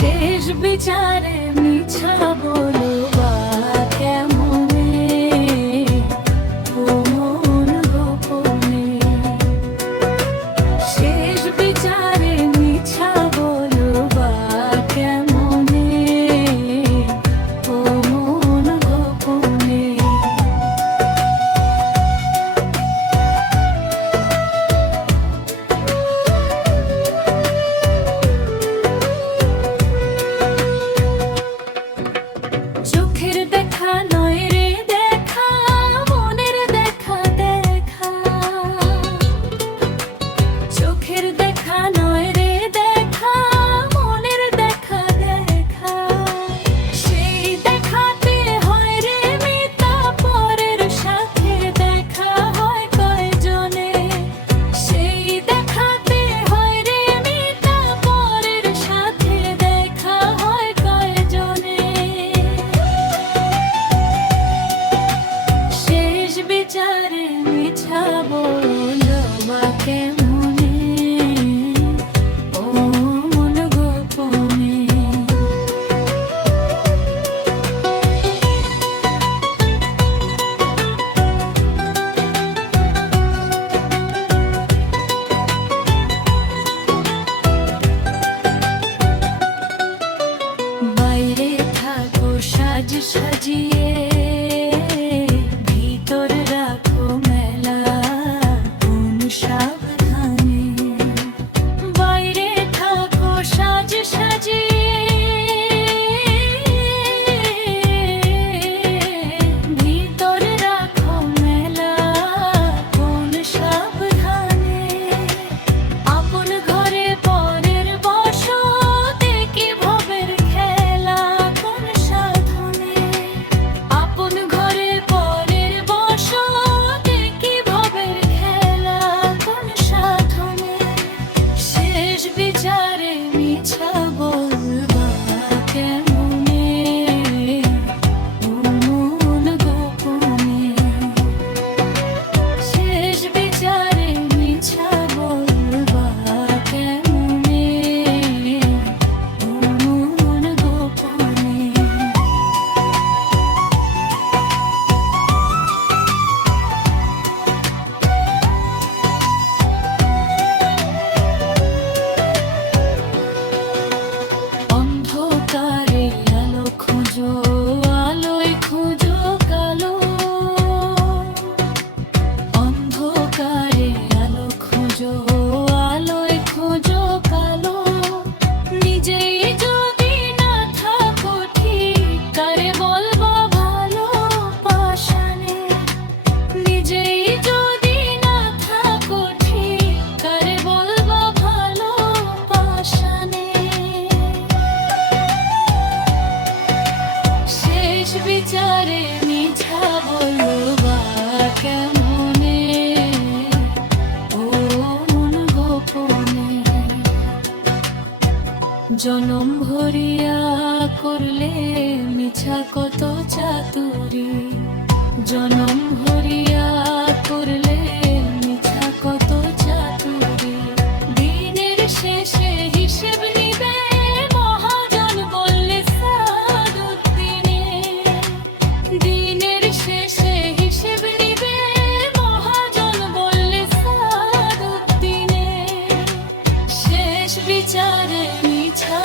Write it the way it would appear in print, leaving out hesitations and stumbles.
শেষ বিচারে মিছা বলো বা কেমনে, ও মন গোপনে। শেষ বিচারে মিছা বলো বা কেমনে, ও মন গোপনে। চোখের দেখা নয় রে দেখা, মনের দেখা দেখা। চোখের দেখা নয় রে দেখা, মনের দেখা দেখা। সেই দেখাতে হয় রে মিতা, পরের সাথে দেখা হয় কয়জনে। সেই দেখাতে হয় রে মিতা, পরের সাথে দেখা হয় কয়জনে। শেষ বিচারে মিছা বলো বা কেমনে, ও মন গোপনে। বাইরে থাকো সাজ সাজিয়ে, ভিতর রাখো মেলা কোন সাবধানে। বাইরে থাকো সাজ সাজিয়ে, ভিতর রাখো মেলা কোন সাবধানে। আপন ঘরে পরের বসতে কি ভবের খেলা কোন সাধনে। আপন ঘরে পরের বসতে কি ভবের খেলা কোন সাধনে। শেষ বিচারে মিছা বলবা কেমনে, ও মন গোপনে। শেষ বিচারে মিছা বলবা কেমনে, ও মন গোপনে। অন্ধকারে আলো খোঁজো, আলোয় খোঁজো কালো। অন্ধকারে আলো খোঁজো, আলোয় খোঁজো কালো। নিজেই যদি না থাকো ঠিক, কারে বলবো ভালোবাসানে। নিজেই যদি না থাকো ঠিক, কারে বলবো ভালোবাসানে। শেষ বিচারে মিছা বলবা কেমনে, ও মন গোপনে। জনম ভরিয়া করলে মিছা কত চাতুরি। জনম ভরিয়া করলে মিছা কত চাতুরি। দিনের শেষে হিসেব নিবে মহাজন বললে সাদুদ্দিনে। দিনের শেষে হিসেব নিবে মহাজন বললে সাদুদ্দিনে। শেষ বিচারে মিছা